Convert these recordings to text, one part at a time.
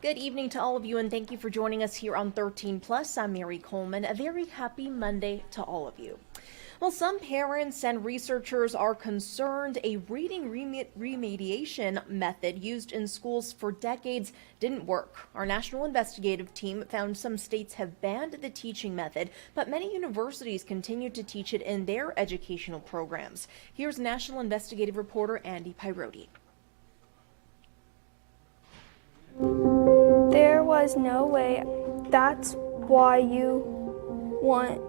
Good evening to all of you, and thank you for joining us here on 13 Plus. I'm Mary Coleman. A very happy Monday to all of you. Well, some parents and researchers are concerned a reading remediation method used in schools for decades didn't work. Our national investigative team found some states have banned the teaching method, but many universities continue to teach it in their educational programs. Here's national investigative reporter Andy Pyrotti. There was no way. That's why you want.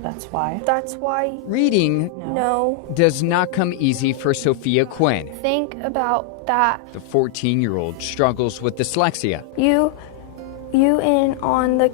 That's why. That's why. Reading No. does not come easy for Sophia Quinn. Think about that. The 14-year-old struggles with dyslexia. You in on the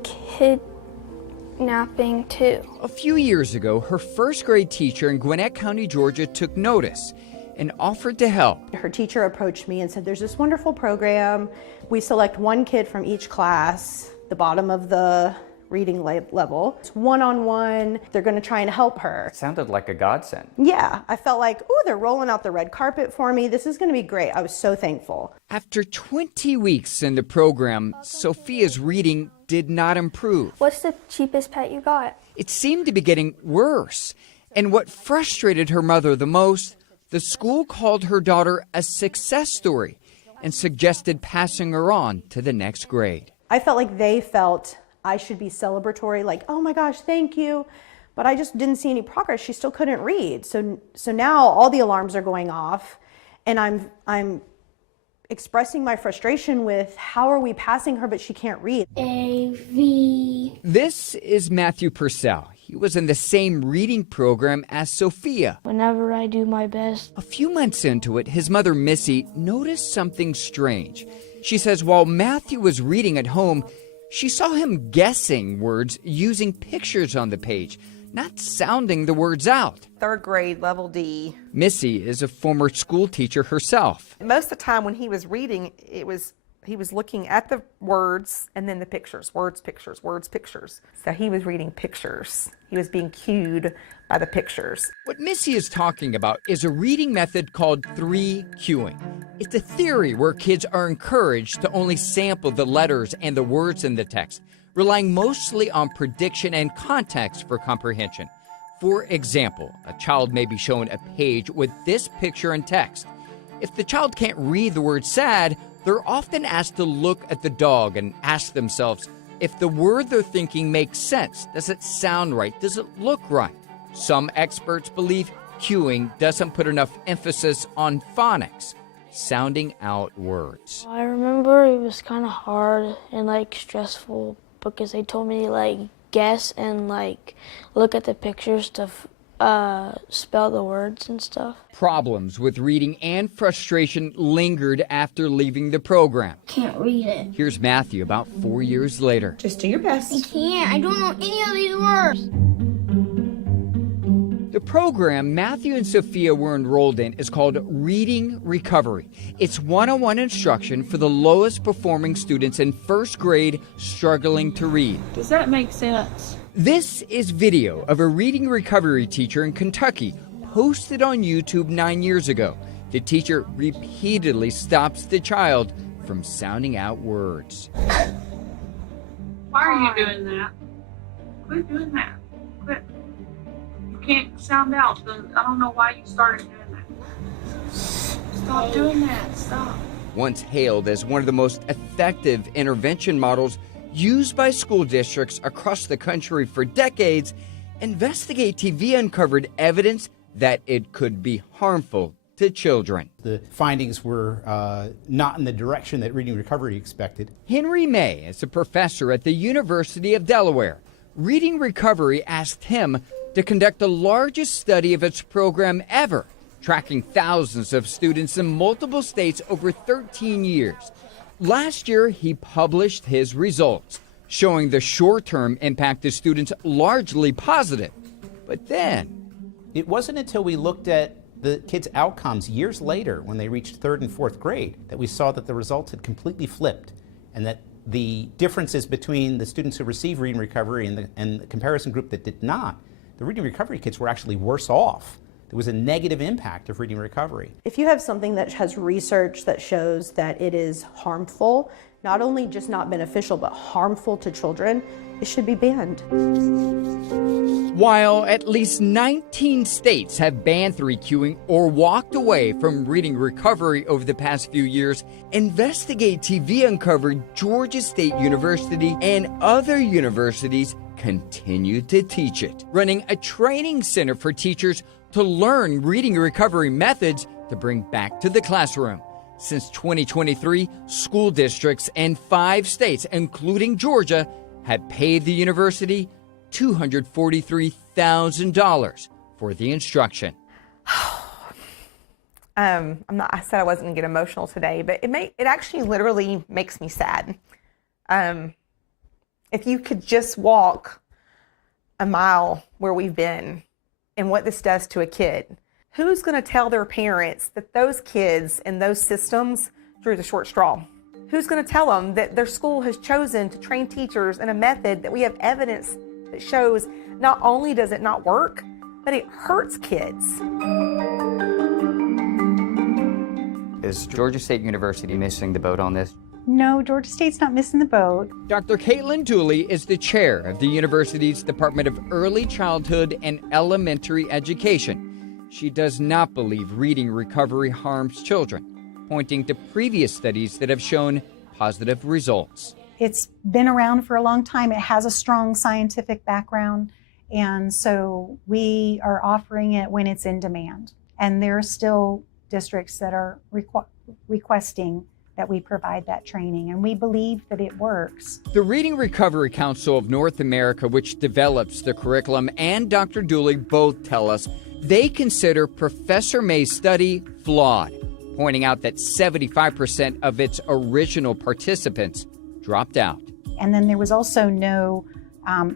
kidnapping too. A few years ago, her first grade teacher in Gwinnett County, Georgia, took notice and offered to help. Her teacher approached me and said, there's this wonderful program. We select one kid from each class, the bottom of the reading level. It's one-on-one. They're going to try and help her. Sounded like a godsend. Yeah, I felt like, oh, they're rolling out the red carpet for me. This is going to be great. I was so thankful. After 20 weeks in the program, Sophia's reading did not improve. What's the cheapest pet you got? It seemed to be getting worse. And what frustrated her mother the most, the school called her daughter a success story and suggested passing her on to the next grade. I felt like they felt I should be celebratory, like, oh my gosh, thank you. But I just didn't see any progress. She still couldn't read. So now all the alarms are going off, and I'm expressing my frustration with how are we passing her, but she can't read. A-V. This is Matthew Purcell. He was in the same reading program as Sophia. Whenever I do my best. A few months into it, his mother, Missy, noticed something strange. She says while Matthew was reading at home, she saw him guessing words using pictures on the page, not sounding the words out. Third grade, level D. Missy is a former school teacher herself. Most of the time when he was reading, he was looking at the words and then the pictures. Words, pictures, words, pictures. So he was reading pictures. He was being cued by the pictures. What Missy is talking about is a reading method called 3-cueing. It's a theory where kids are encouraged to only sample the letters and the words in the text, relying mostly on prediction and context for comprehension. For example, a child may be shown a page with this picture and text. If the child can't read the word sad, they're often asked to look at the dog and ask themselves if the word they're thinking makes sense. Does it sound right? Does it look right? Some experts believe cueing doesn't put enough emphasis on phonics, sounding out words. I remember it was kind of hard and stressful because they told me to guess and look at the pictures to spell the words and stuff. Problems with reading and frustration lingered after leaving the program. Can't read it. Here's Matthew about 4 years later. Just do your best. I can't. I don't know any of these words. The program Matthew and Sophia were enrolled in is called Reading Recovery. It's one-on-one instruction for the lowest performing students in first grade struggling to read. Does that make sense? This is video of a reading recovery teacher in Kentucky posted on YouTube 9 years ago. The teacher repeatedly stops the child from sounding out words. Why are you doing that? Quit doing that. Quit. You can't sound out. I don't know why you started doing that. Stop doing that. Stop. Once hailed as one of the most effective intervention models used by school districts across the country for decades, Investigate TV uncovered evidence that it could be harmful to children. The findings were not in the direction that Reading Recovery expected. Henry May is a professor at the University of Delaware. Reading Recovery asked him to conduct the largest study of its program ever, tracking thousands of students in multiple states over 13 years. Last year, he published his results, showing the short-term impact to students largely positive. But then, it wasn't until we looked at the kids' outcomes years later, when they reached third and fourth grade, that we saw that the results had completely flipped, and that the differences between the students who received Reading Recovery and the comparison group that did not, the Reading Recovery kids were actually worse off. There was a negative impact of Reading Recovery. If you have something that has research that shows that it is harmful, not only just not beneficial, but harmful to children, it should be banned. While at least 19 states have banned 3Qing or walked away from reading recovery over the past few years, Investigate TV uncovered Georgia State University and other universities continue to teach it, running a training center for teachers to learn reading recovery methods to bring back to the classroom. Since 2023, school districts in 5 states, including Georgia, had paid the university $243,000 for the instruction. I said I wasn't going to get emotional today, but it actually literally makes me sad. If you could just walk a mile where we've been and what this does to a kid, who's going to tell their parents that those kids and those systems drew the short straw? Who's going to tell them that their school has chosen to train teachers in a method that we have evidence that shows not only does it not work, but it hurts kids? Is Georgia State University missing the boat on this? No, Georgia State's not missing the boat. Dr. Caitlin Dooley is the chair of the university's Department of Early Childhood and Elementary Education. She does not believe reading recovery harms children, pointing to previous studies that have shown positive results. It's been around for a long time. It has a strong scientific background, and so we are offering it when it's in demand. And there are still districts that are requesting that we provide that training, and we believe that it works. The Reading Recovery Council of North America, which develops the curriculum, and Dr. Dooley both tell us they consider Professor May's study flawed, pointing out that 75% of its original participants dropped out. And then there was also no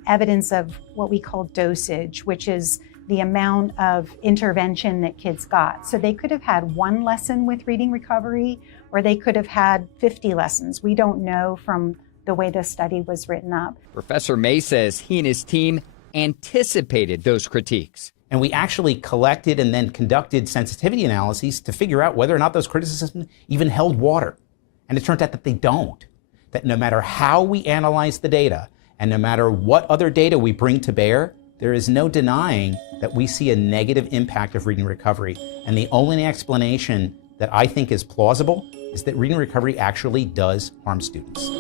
evidence of what we call dosage, which is the amount of intervention that kids got. So they could have had 1 lesson with reading recovery, or they could have had 50 lessons. We don't know from the way the study was written up. Professor May says he and his team anticipated those critiques. And we actually collected and then conducted sensitivity analyses to figure out whether or not those criticisms even held water. And it turned out that they don't. That no matter how we analyze the data, and no matter what other data we bring to bear, there is no denying that we see a negative impact of reading recovery. And the only explanation that I think is plausible is that reading recovery actually does harm students.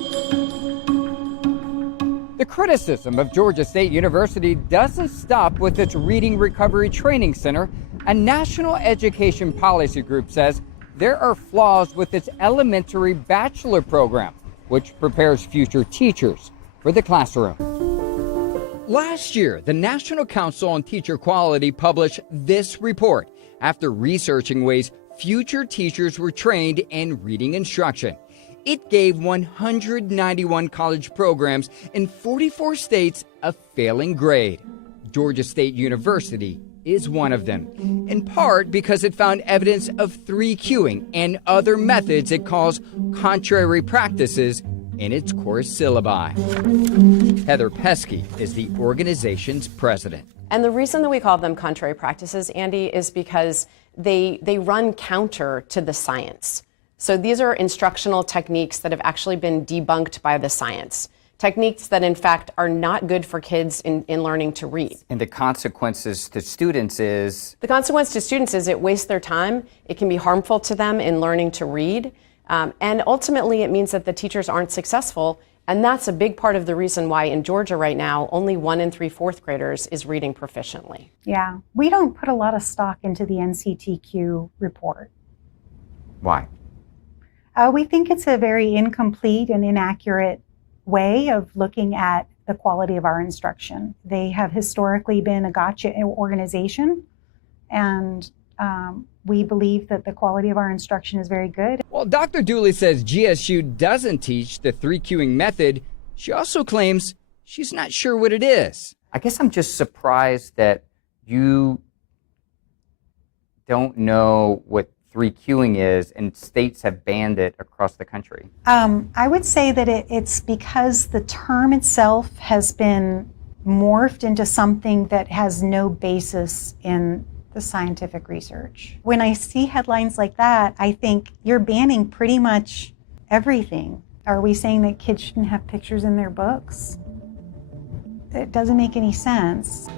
The criticism of Georgia State University doesn't stop with its Reading Recovery Training Center. A national education policy group says there are flaws with its elementary bachelor program, which prepares future teachers for the classroom. Last year, the National Council on Teacher Quality published this report after researching ways future teachers were trained in reading instruction. It gave 191 college programs in 44 states a failing grade. Georgia State University is one of them, in part because it found evidence of 3Qing and other methods it calls contrary practices in its course syllabi. Heather Pesky is the organization's president. And the reason that we call them contrary practices, Andy, is because they run counter to the science. So these are instructional techniques that have actually been debunked by the science. Techniques that, in fact, are not good for kids in learning to read. And the consequences to students is? The consequence to students is it wastes their time. It can be harmful to them in learning to read. And ultimately, it means that the teachers aren't successful. And that's a big part of the reason why in Georgia right now, only 1 in 3 fourth graders is reading proficiently. Yeah, we don't put a lot of stock into the NCTQ report. Why? We think it's a very incomplete and inaccurate way of looking at the quality of our instruction. They have historically been a gotcha organization, and we believe that the quality of our instruction is very good. While Dr. Dooley says GSU doesn't teach the 3Qing method, she also claims she's not sure what it is. I guess I'm just surprised that you don't know what 3Qing is, and states have banned it across the country. I would say that it's because the term itself has been morphed into something that has no basis in the scientific research. When I see headlines like that, I think you're banning pretty much everything. Are we saying that kids shouldn't have pictures in their books? It doesn't make any sense.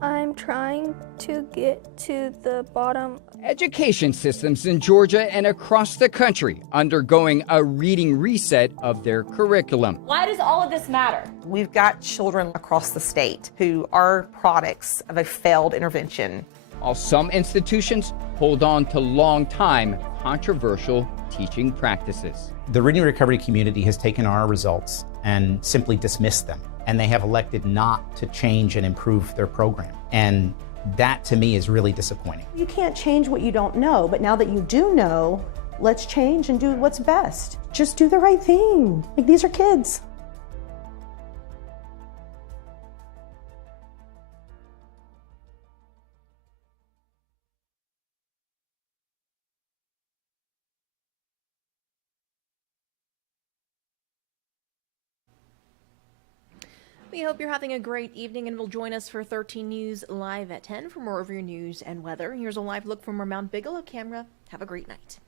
I'm trying to get to the bottom. Education systems in Georgia and across the country undergoing a reading reset of their curriculum. Why does all of this matter? We've got children across the state who are products of a failed intervention. While some institutions hold on to long-time controversial teaching practices. The reading recovery community has taken our results and simply dismissed them. And they have elected not to change and improve their program. And that to me is really disappointing. You can't change what you don't know, but now that you do know, let's change and do what's best. Just do the right thing. Like, these are kids. We hope you're having a great evening and will join us for 13 News Live at 10 for more of your news and weather. Here's a live look from our Mount Bigelow camera. Have a great night.